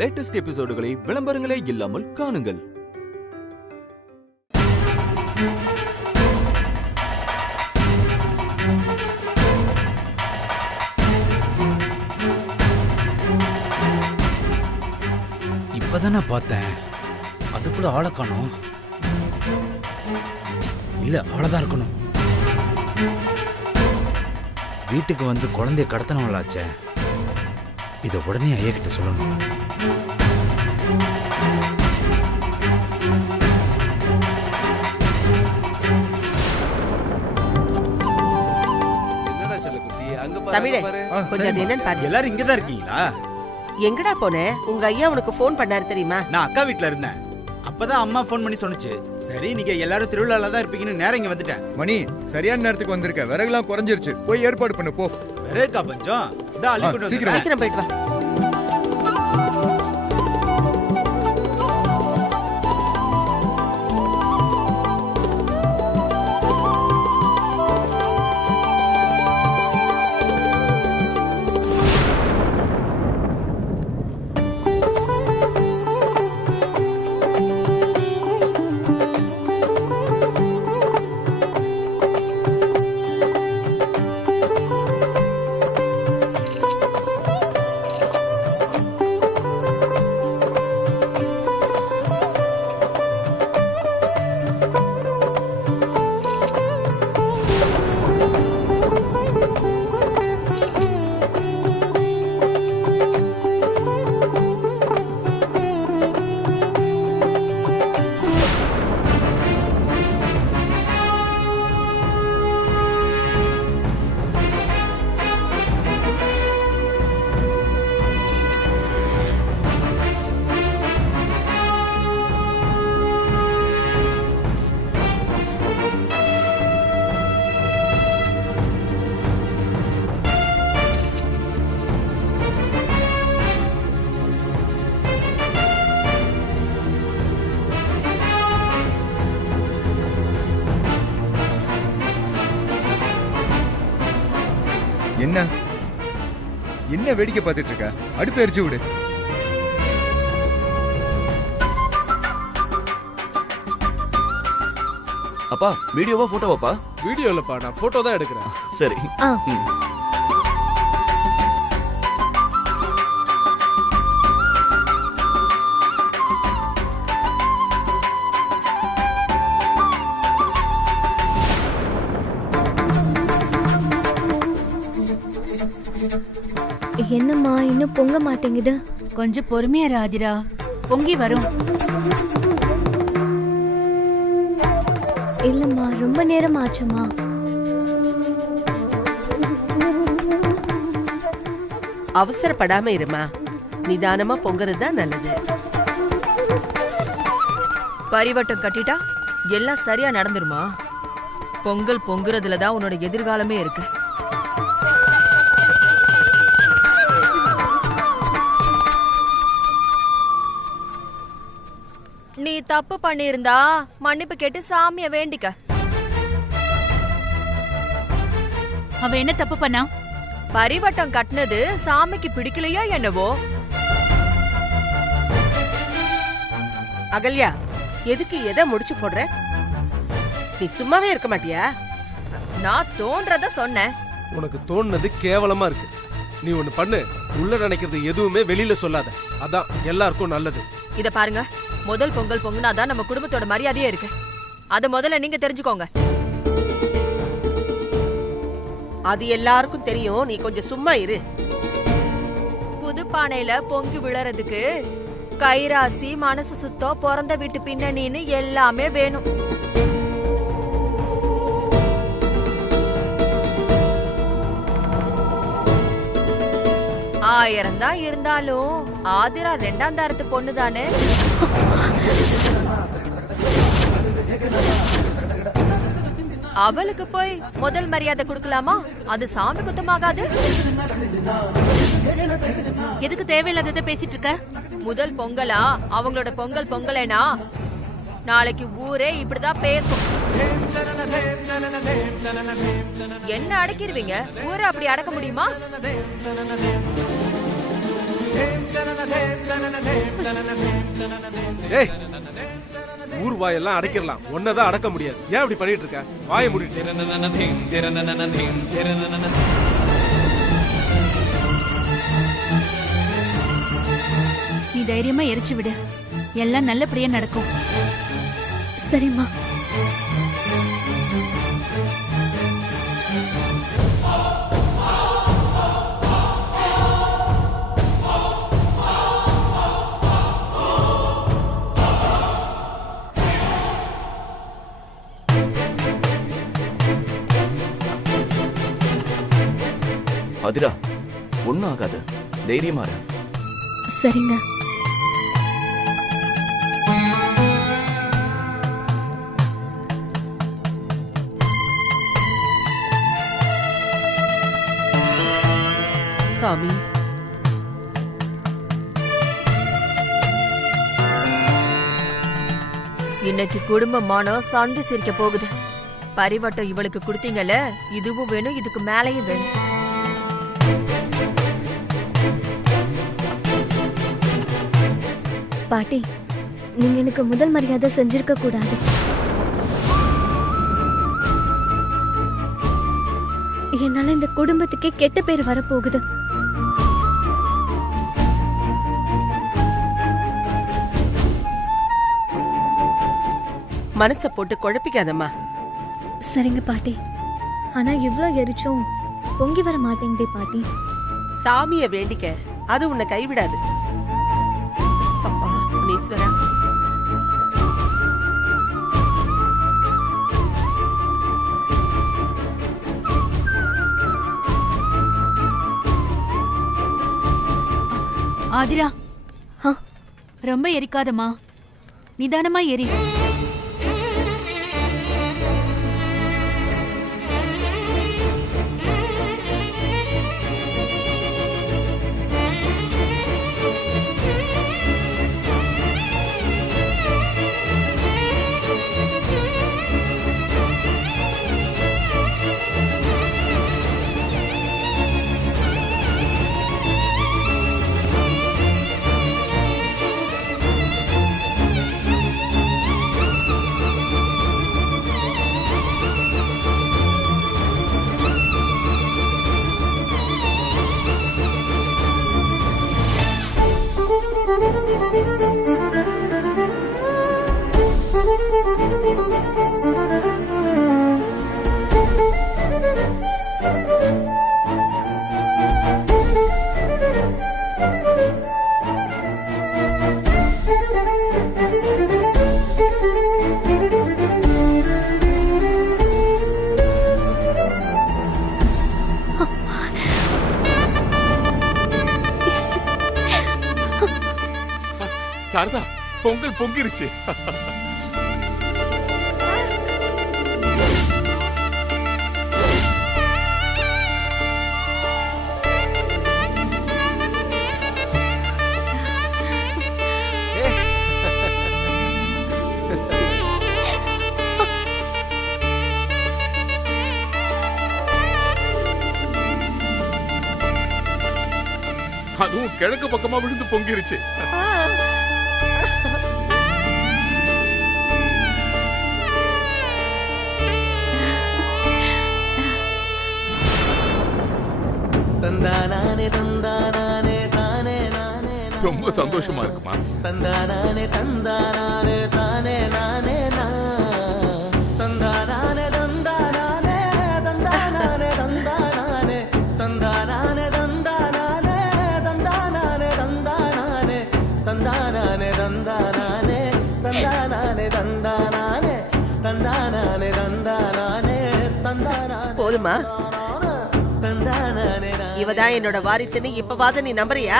Latest எபிசோடுகளை விளம்பரங்களே இல்லாமல் காணுங்கள். இப்பதான் நான் பார்த்தேன், அதுக்குள்ள ஆளை காணோம். இல்ல, ஆளதான் இருக்கணும். வீட்டுக்கு வந்து குழந்தைய கடத்தினவங்களாச்சே, இதை உடனே ஐயா கிட்ட சொல்லணும். எல்லாரும் இங்கதான் இருக்கீங்களா? எங்கடா போன? உங்க ஐயா உனக்கு போன் பண்ணாரு தெரியுமா? நான் அக்கா வீட்ல இருந்தேன். அப்பதான் அம்மா போன் பண்ணி சொன்னுச்சு, சரி நீங்க எல்லாரும் திருவிழால தான் இருப்பீங்கன்னு நேரம் இங்க வந்துட்டேன். மணி, சரியான நேரத்துக்கு வந்திருக்க. விறகுலாம் குறைஞ்சிருச்சு, போய் ஏற்பாடு பண்ணு போ. விறகுக்கா பஞ்சம்? சீக்கிரம் போயிட்டு வா. என்ன என்ன வேடிக்கை பார்த்துட்டு இருக்க? அடுப்பு எரிச்சு விடு. அப்பா வீடியோவா போட்டோவாப்பா? வீடியோ இல்லப்பா, நான் போட்டோ தான் எடுக்கிறேன். சரி. என்னம்மா இன்னும் பொங்க மாட்டேங்குது? கொஞ்சம் பொறுமையா ராஜிரா, பொங்கி வரும். இல்லம்மா, ரொம்ப நேரம் ஆச்சுமா. அவசரப்படாம இருமா, நிதானமா பொங்கறது தான் நல்லது. பரிவட்டம் கட்டிட்டா எல்லாம் சரியா நடந்துருமா? பொங்கல் பொங்குறதுல தான் உன்னோட எதிர்காலமே இருக்கு. நீ தப்பு பண்ணிருந்தா மன்னிப்பு கேட்டு சாமிய வேண்டிக்க. அவ என்ன தப்பு பண்ணா? பரிவட்டம் கட்டினது சாமிக்கு பிடிக்கலையோ என்னவோ. அகல்யா, எதுக்கு எதை முடிச்சு போடுற? நீ சும்மாவே இருக்க மாட்டியா? நான் தோன்றத சொன்னேன். உனக்கு தோணுனது கேவலமா இருக்கு. நீ ஒண்ணு பண்ணு, உள்ள நினைக்கிறது எதுவுமே வெளியில சொல்லாத. அதான் எல்லாருக்கும் நல்லது. இத பாருங்க, முதல் பொங்கல் பொங்குனாதான் நம்ம குடும்பத்தோட மரியாதையே இருக்கு. அத முதல்ல நீங்க தெரிஞ்சுக்கோங்க. அது எல்லாருக்கும் தெரியும், நீ கொஞ்சம் சும்மா இரு. புது பானையில பொங்கி விழறதுக்கு கைராசி, மனசு சுத்தம், பிறந்த வீட்டு பின்னணின்னு எல்லாமே வேணும். ஆயிரம் தான் இருந்தாலும் ஆதிரா ரெண்டாம் தாரத்து பொண்ணு தானே. அவளுக்கு போய் முதல் மரியாதை கொடுக்கலாமா? அது சாமி குத்தமாகாது. எதுக்கு தேவையில்லாததை பேசிட்டு இருக்க? முதல் பொங்கலா அவங்களோட பொங்கல் பொங்கலேனா நாளைக்கு ஊரே இப்படிதான் பேசும். என்ன அடக்கிடுவீங்க? ஊரை அப்படி அடக்க முடியுமா? ஏய், ஊர் வாயெல்லாம் அடைக்கலாம், ஒன்னதான் அடக்க முடியாது. ஏன் இப்படி பண்ணிட்டு இருக்க? வாயை மூடிட்டு. நீ தைரியமா எரிச்சு விடு, எல்லாம் நல்லபடியா நடக்கும். சரிம்மா. அதிரா, ஒன்னும் ஆகாது, தைரியமா இரு. சரிங்க. சாமி, இன்னைக்கு குடும்பமானம் சந்தி சிரிக்க போகுது. பரிவட்டம் இவளுக்கு கொடுத்தீங்கல்ல, இதுவும் வேணும், இதுக்கு மேலையும் வேணும். பாட்டி, நீங்க எனக்கு முதல் மரியாதை செஞ்சிருக்க கூடாது. என்னால இந்த குடும்பத்துக்கே கெட்ட பேர் வரப்போகுது. மனச போட்டு குழப்பிக்காதம்மா. சரிங்க பாட்டி. ஆனா இவ்ளோ எரிச்சும் பொங்கி வர மாட்டேங்குதே பாட்டி. சாமிய வேண்டிக்க, அது உன்னை கைவிடாது. அப்பா முனீஸ்வரா, ஆதிரா, ஆ, ரொம்ப எரிக்காதம்மா, நிதானமா எரி. சாரதா, பொங்கல் பொங்கிருச்சு. அதுவும் கிழக்கு பக்கமா விழுந்து பொங்கிருச்சு. ரொம்ப சந்தோஷமா இருக்குமா? போதுமா? இவதான் என்னோட வாரிசுன்னு இப்பவாத நீ நம்புறியா?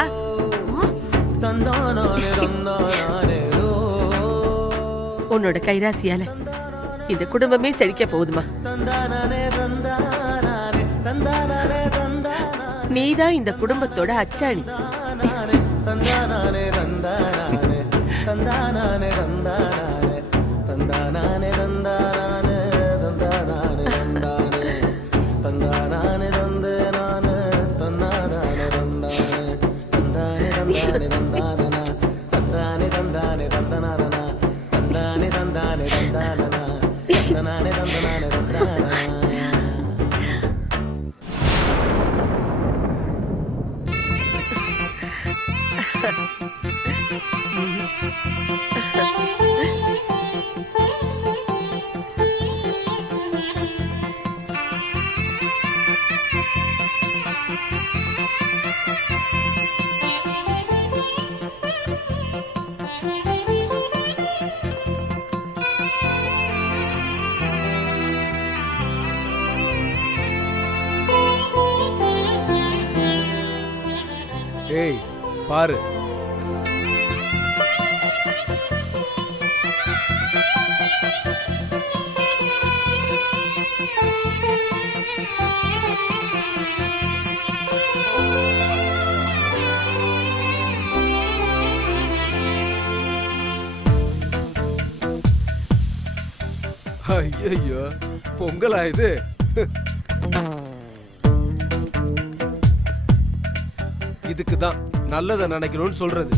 உன்னோட கைராசியால இந்த குடும்பமே செழிக்க போகுதுமா. நீதான் இந்த குடும்பத்தோட அச்சாணி. ஏய் பாரு, ஐயோ பொங்கலா இது? இதுக்கு தான் நல்லதை நினைக்கணும்னு சொல்றது.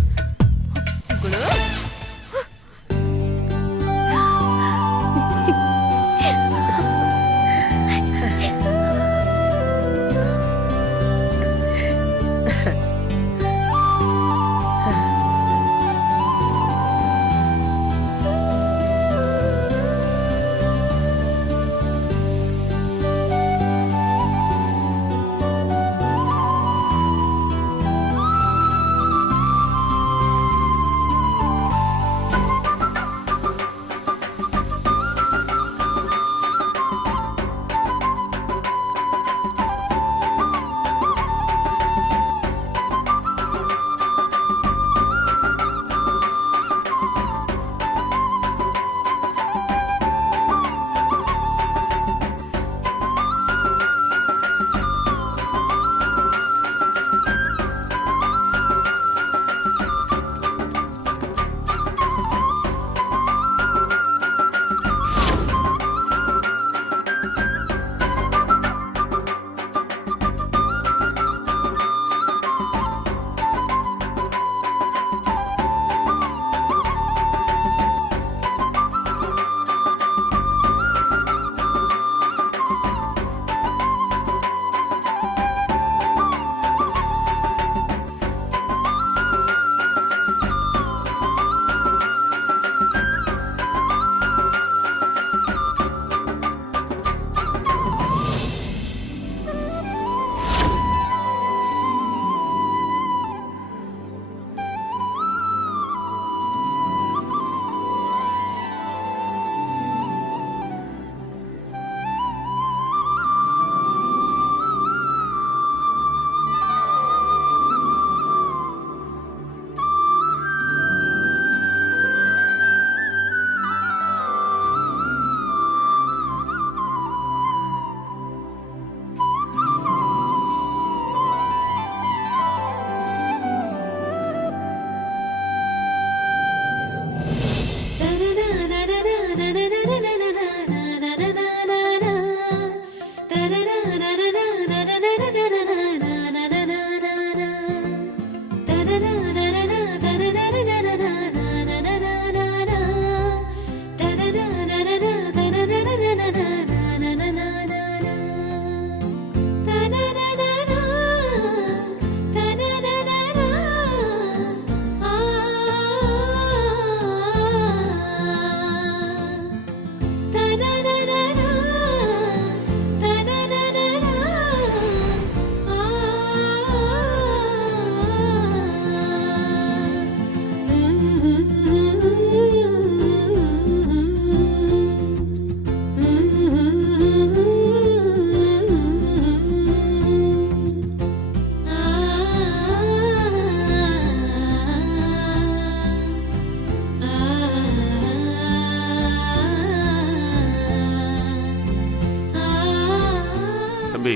தம்பி,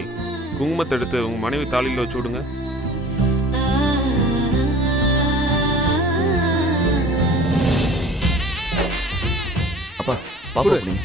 குங்குமத்தை எடுத்து உங்க மனைவி தாலியில் வச்சு விடுங்க. அப்பா பாப்பா புடிங்க.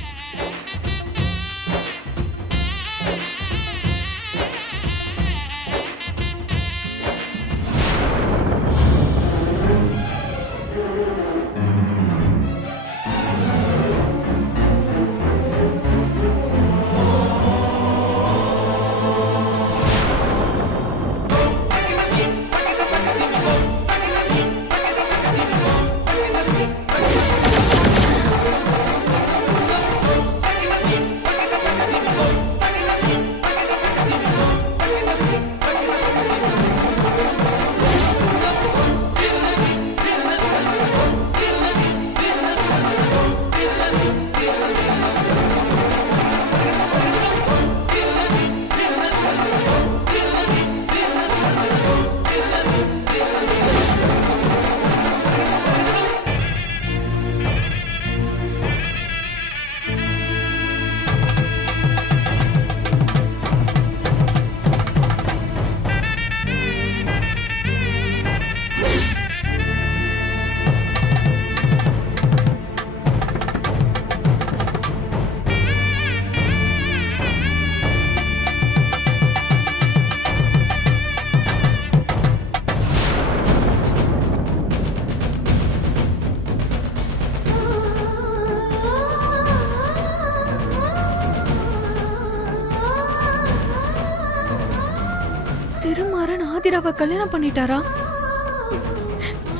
ஆதிராவை கல்யாணம் பண்ணிட்டாரா?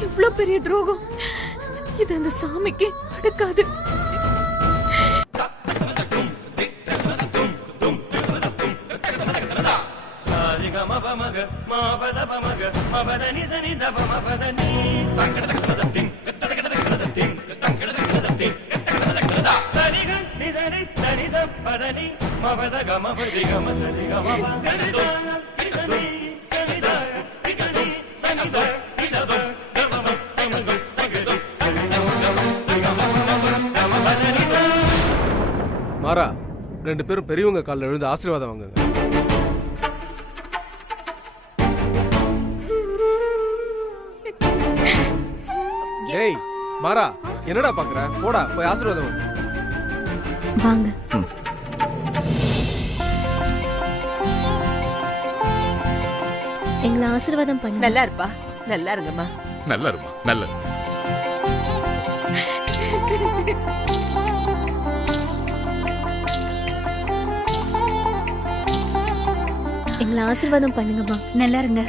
எவ்வளவு பெரிய துரோகம்! இது அந்த சாமிக்கு அடுக்காது. மாறா, 2 பேரும் பெரியவங்க காலில் விழுந்து ஆசீர்வாதம் வாங்குங்க. ஏய் மாறா, என்னடா பாக்குற? போடா போய் ஆசீர்வாதம் வாங்க. எங்களை ஆசீர்வாதம் பண்ணு. நல்லா இருப்பா, நல்லா இருங்கம்மா. நல்லா இருமா, நல்ல எங்களை ஆசீர்வாதம் பண்ணுங்கம்மா. நல்லா இருங்க.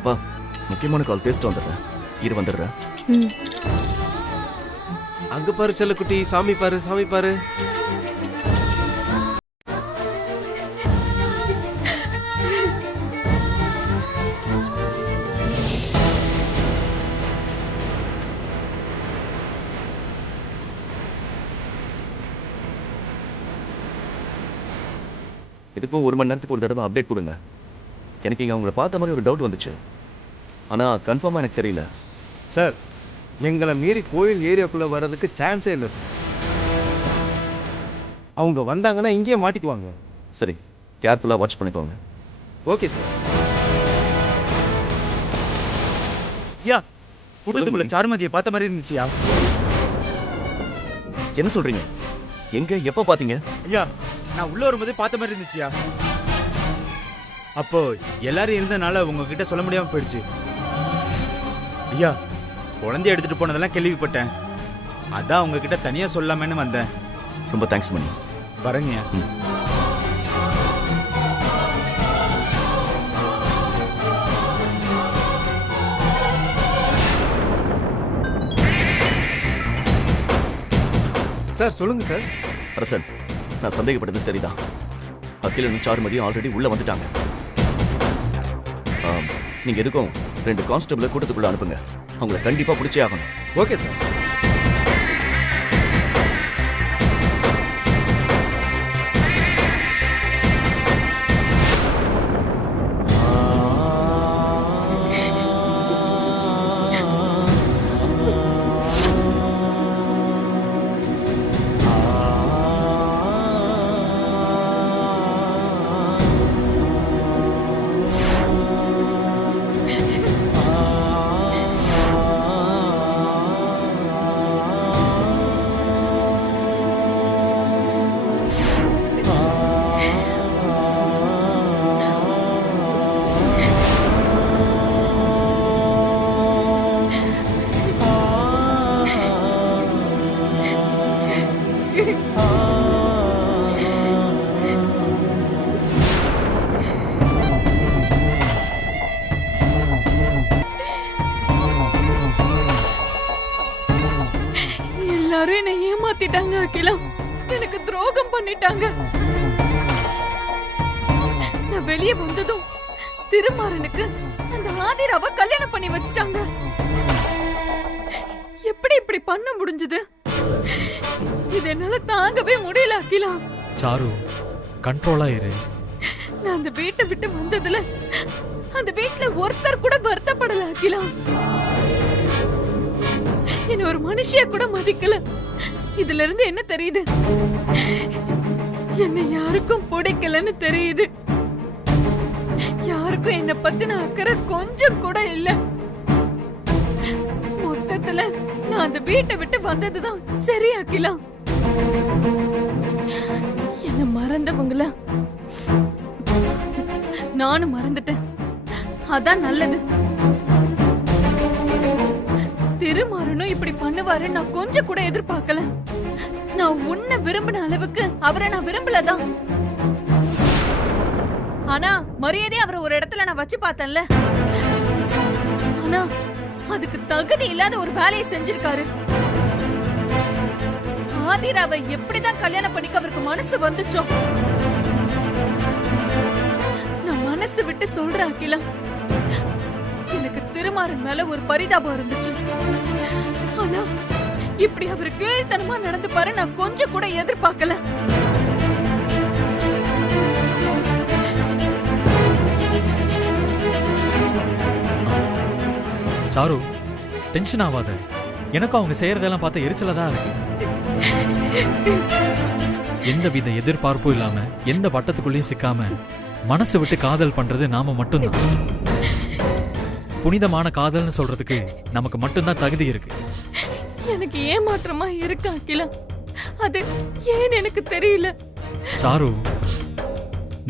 அப்பா, முக்கியமான கால் பேசிட்டு வந்துடுறேன். இரு வந்துடுறேன். அங்க பாரு செல்லக்குட்டி, சாமி பாரு, சாமி பாரு. இதுக்கும் 1 மணி நேரத்துக்கு ஒரு தடவை அப்டேட் கொடுங்க. எனக்கு இங்கே அவங்கள பார்த்த மாதிரி ஒரு டவுட் வந்துச்சு, ஆனால் கன்ஃபார்மாக எனக்கு தெரியல. சார், எங்களை மீறி கோயில் ஏரியாக்குள்ளே வர்றதுக்கு சான்ஸே இல்லை சார். அவங்க வந்தாங்கன்னா இங்கேயே மாட்டிக்குவாங்க. சரி, கேர்ஃபுல்லாக வாட்ச் பண்ணிக்கோங்க. Okay sir. ஐயா, கூட்டத்துக்குள்ள சாருமதியை பார்த்த மாதிரி இருந்துச்சுயா. என்ன சொல்கிறீங்க? எங்கே, எப்போ பார்த்தீங்க? ஐயா, நான் உள்ள வரும்போது பார்த்த மாதிரி இருந்துச்சியா. அப்போ எல்லாரும் இருந்தனால உங்ககிட்ட சொல்ல முடியாம போயிடுச்சு. ஐயா, குழந்தைய எடுத்துட்டு போனதெல்லாம் கேள்விப்பட்டேன். அதான் உங்ககிட்ட தனியா சொல்லாமன்னு வந்தேன். ரொம்ப தேங்க்ஸ் மணி. வரேங்கய்யா. சார் சொல்லுங்க சார். அரசன், நான் சந்தேகப்பட்டது சரிதான். அகிலனும் சாருமதியும் ஆல்ரெடி உள்ள வந்துட்டாங்க. நீங்க எதுக்கும் 2 கான்ஸ்டபிளை கூட்டத்துக்குள்ள அனுப்புங்க. அவங்கள கண்டிப்பா பிடிச்சே ஆகணும். Okay sir. எல்லாரும் என்னை ஏமாத்திட்டாங்க அகிலா. எனக்கு துரோகம் பண்ணிட்டாங்க. நான் வெளியே வந்ததும் திருமாறனுக்கு அந்த ஆதிராவை கல்யாணம் பண்ணி வச்சுட்டாங்க. எப்படி இப்படி பண்ண முடிஞ்சது? இது என்னால தாங்கவே முடியல அகிலா. சாரு, கண்ட்ரோலா இரு. நான் அந்த வீட்டை விட்டு வந்ததுல அந்த வீட்டுல ஒருத்தர் கூட வருத்தப்படல அகிலா. என்ன ஒரு மனுஷிய கூட மதிக்கல. இதுல இருந்து என்ன தெரியுது? என்ன யாருக்கும் பிடிக்கலன்னு தெரியுது. யாருக்கும் என்ன பத்தின அக்கறை கொஞ்சம் கூட இல்ல. மொத்தத்துல நான் அந்த வீட்டை விட்டு வந்ததுதான் சரியாக்கலாம். என்ன மறந்தவங்கள நானும் மறந்துட்டேன். அதான் நல்லது. திருமாறனும் இப்படி பண்ணுவாரு நான் கொஞ்சம் கூட எதிர்பார்க்கல. நான் உன்னை விரும்பின அளவுக்கு அவரை நான் விரும்பலதான். ஆனா மரியாதையா அவரை ஒரு இடத்துல நான் வச்சு பார்த்தேன்ல. ஆனா அதுக்கு தகுதி இல்லாத ஒரு வேலையை செஞ்சிருக்காரு. ஆதிராவை எப்படிதான் கல்யாணம் பண்ணிக்க அவருக்கு மனசு வந்துச்சோ. நான் மனசு விட்டு சொல்றேன் அகிலா, எனக்கு திருமாறன் மேல ஒரு பரிதாபம் இருந்துச்சு. ஆனா இப்படி அவரு கீழ்த்தனமா நடந்து பாரு நான் கொஞ்சம் கூட எதிர்பார்க்கல. சாரு, டென்ஷன் ஆகாத. எனக்கும் அவங்க செய்யறதெல்லாம் பார்த்து எரிச்சலா தான் இருக்கு. எந்த வித எதிர்பார்ப்பும் இல்லாம எந்த வட்டத்துக்குள்ளேயும் சிக்காம மனசு விட்டு காதல் பண்றது நாம மட்டும்தான். புனிதமான காதல்னு சொல்றதுக்கு நமக்கு மட்டும்தான் தகுதி இருக்கு. எனக்கு ஏமாற்றமா இருக்கு அகிலா, அது ஏன் எனக்கு தெரியல. சாரு,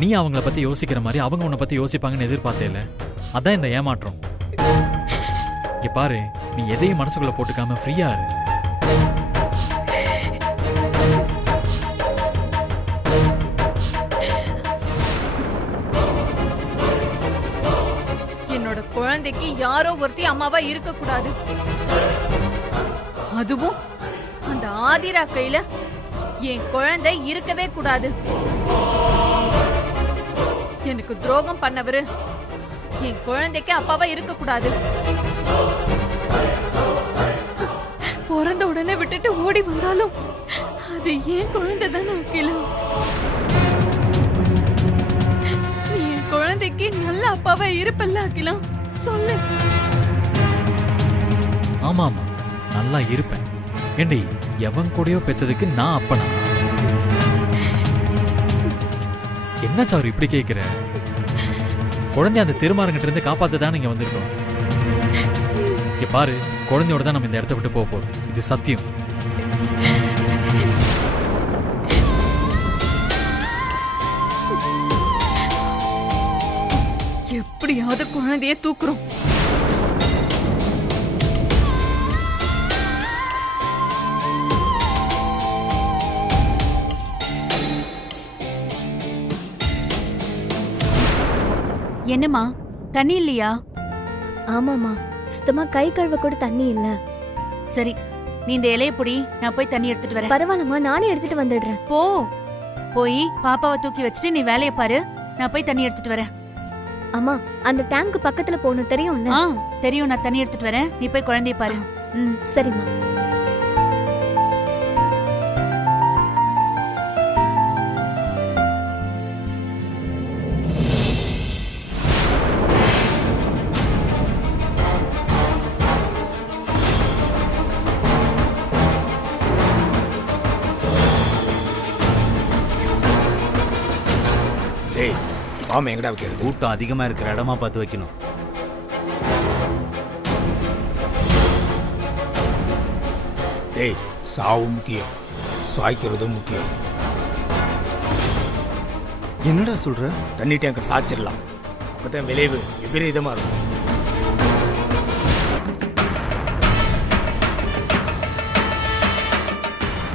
நீ அவங்கள பத்தி யோசிக்கிற மாதிரி அவங்க உன்னை பத்தி யோசிப்பாங்கன்னு எதிர்பார்த்தேல, அதான் இந்த ஏமாற்றம். இங்க பாரு, நீ எதையும் மனசுக்குள்ள போட்டுக்காம ஃப்ரீயா இரு. என்னோட குழந்தைக்கு யாரோ ஒருத்தி அம்மாவா இருக்க கூடாது. அதுவும் அந்த ஆதிரா கையில என் குழந்தை இருக்கவே கூடாது. எனக்கு துரோகம் பண்ணவரு என் குழந்தைக்கு அப்பாவா இருக்க கூடாது. பிறந்த உடனே விட்டுட்டு ஓடி வந்தாலும் அது ஏன் குழந்தை தானே அகிலா. நீ என் குழந்தைக்கு நல்ல அப்பாவா இருப்பல்ல அகிலா, சொல்லு. ஆமா ஆமா, நல்லா இருப்பேன். ஏண்டி, எவன் கூடயோ பெத்ததுக்கு நான் அப்பனா? என்ன சாரு இப்படி கேக்குற? குழந்தை அந்த திருமாறங்கிட்ட இருந்து காப்பாத்ததான் நீங்க வந்திருக்கோம். இங்க பாரு, குழந்தையோட தான் நம்ம இந்த இடத்த விட்டு போக போறோம். இது சத்தியம். எப்படியாவது குழந்தைய தூக்குறோம். என்னம்மா, தண்ணி இல்லையா? ஆமாமா, சுத்தமா கை கழுவ கூட தண்ணி இல்ல. சரி, நீ இந்த இலைய பொடி, நான் போய் தண்ணி எடுத்துட்டு வரேன். பரவாயில்லம்மா, நானே எடுத்துட்டு வந்துடுறேன். போய் பாப்பாவை தூக்கி வச்சுட்டு நீ வேலையை பாரு, நான் போய் தண்ணி எடுத்துட்டு வரேன். அம்மா, அந்த டேங்க் பக்கத்துல போகணும், தெரியும்ல? தெரியும், நான் தண்ணி எடுத்துட்டு வரேன். நீ போய் குழந்தைய பாரு. சரிம்மா. பாம் எங்கடா வைக்கிறது? கூட்டம் அதிகமா இருக்கிற இடமா பார்த்து வைக்கணும். டேய், சாவு முக்கியம், சாய்க்கிறதும் முக்கியம். என்னடா சொல்ற? தண்ணி டேங்க சாய்ச்சிடலாம், அப்பதான் விளைவு விபரீதமா இருக்கும்.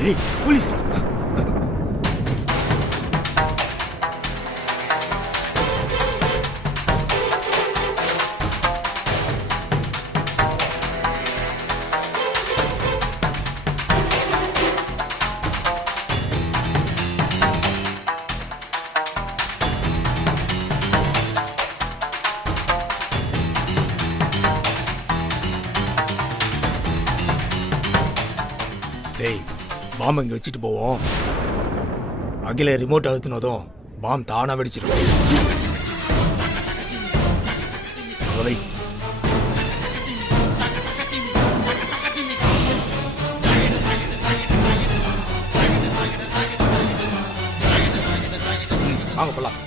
டேய், போலீஸ்! டேய், பாம் இங்க வச்சுட்டு போவோம். அகில ரிமோட் அழுத்தினதும் பாம் தானா வெடிச்சிடும். வாங்க போலாம்.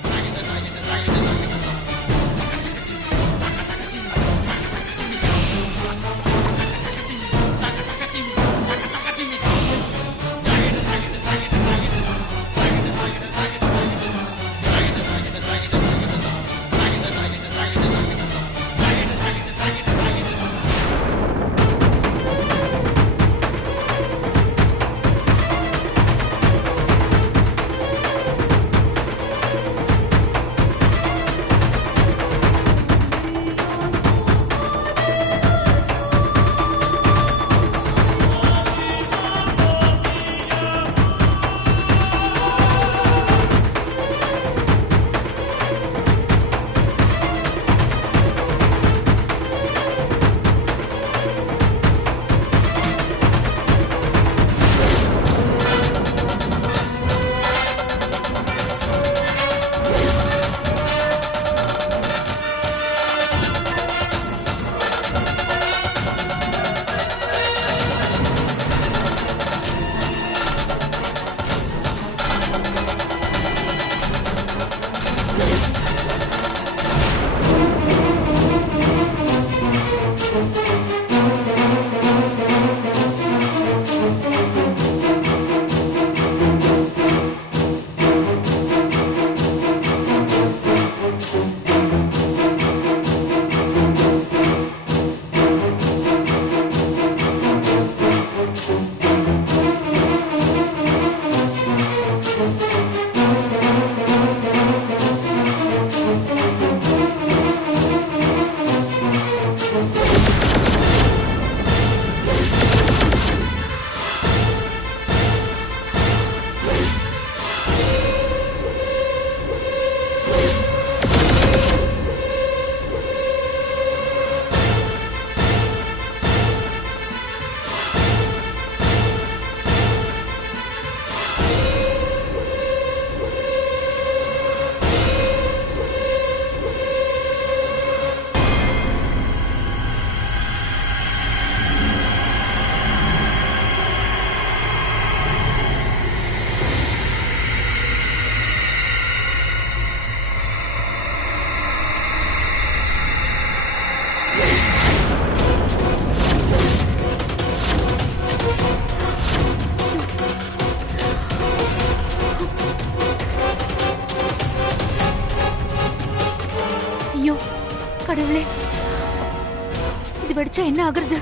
இது வெடிச்சா என்ன ஆகுறது?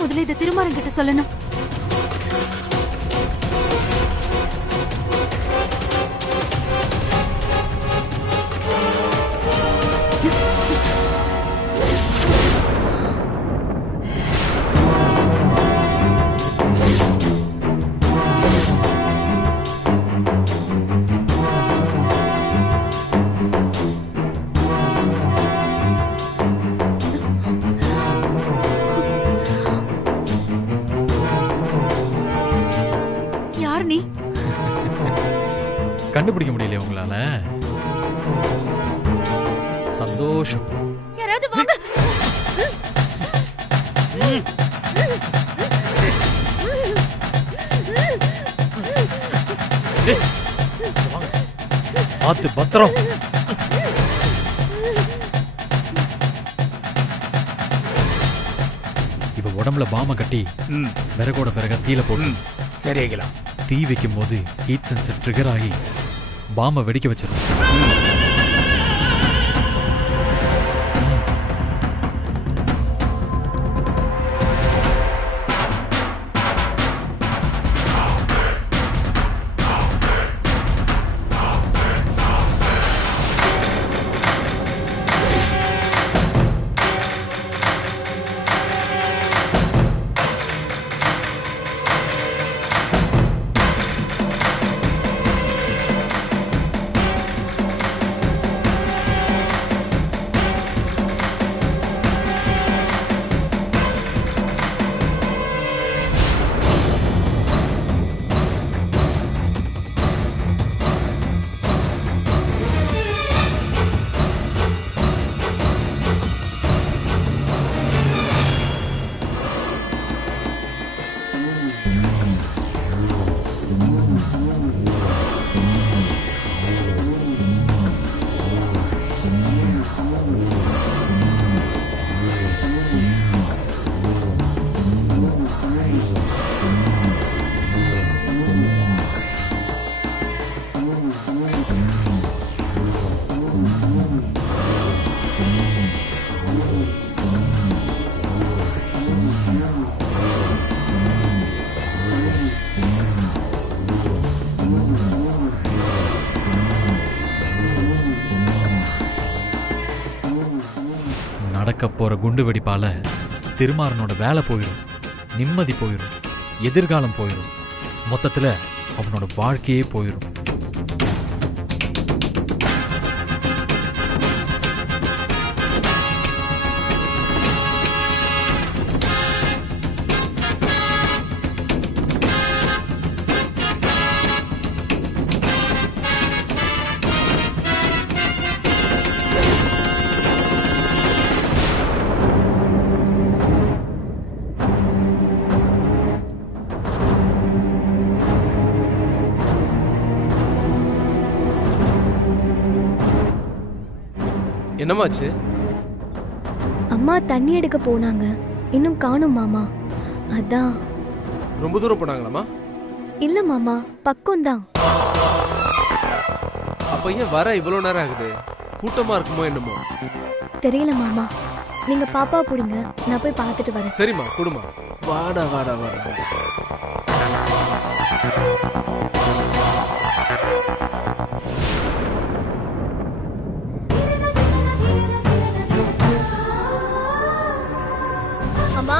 முதல்ல இதை திருமாறன் கிட்ட சொல்லணும். கண்டுபிடிக்க முடியல உங்களால? சந்தோஷம். யாராவது வாங்க. பார்த்து பத்திரம். இவ உடம்புல பாம கட்டி விறகோட விறக தீல போட்டு சரியாகலாம். தீ வைக்கும் போது ஹீட் சென்சர் ட்ரிகர் ஆகி பாம்பை வெடிக்க வச்சிடும். நடக்க போற குண்டு வெடிப்பால திருமாறனோட வேலை போயிடும், நிம்மதி போயிடும், எதிர்காலம் போயிடும், மொத்தத்துல அவனோட வாழ்க்கையே போயிடும். என்னமாச்சு? அம்மா தண்ணி எடுக்க போனாங்க, இன்னும் காணும் மாமா. அதான். ரொம்ப தூரம் போனாங்களாமா? இல்ல மாமா, பக்கம்தான். அப்ப ஏன் வர இவ்வளவு நேரம் ஆகுது? கூட்டமா இருக்குமோ என்னமோ? தெரியல மாமா. நீங்க பாப்பா புடிங்க, நான் போய் பார்த்துட்டு வரேன். சரிம்மா, குடுமா. வாடா வாடா வாடா. அம்மா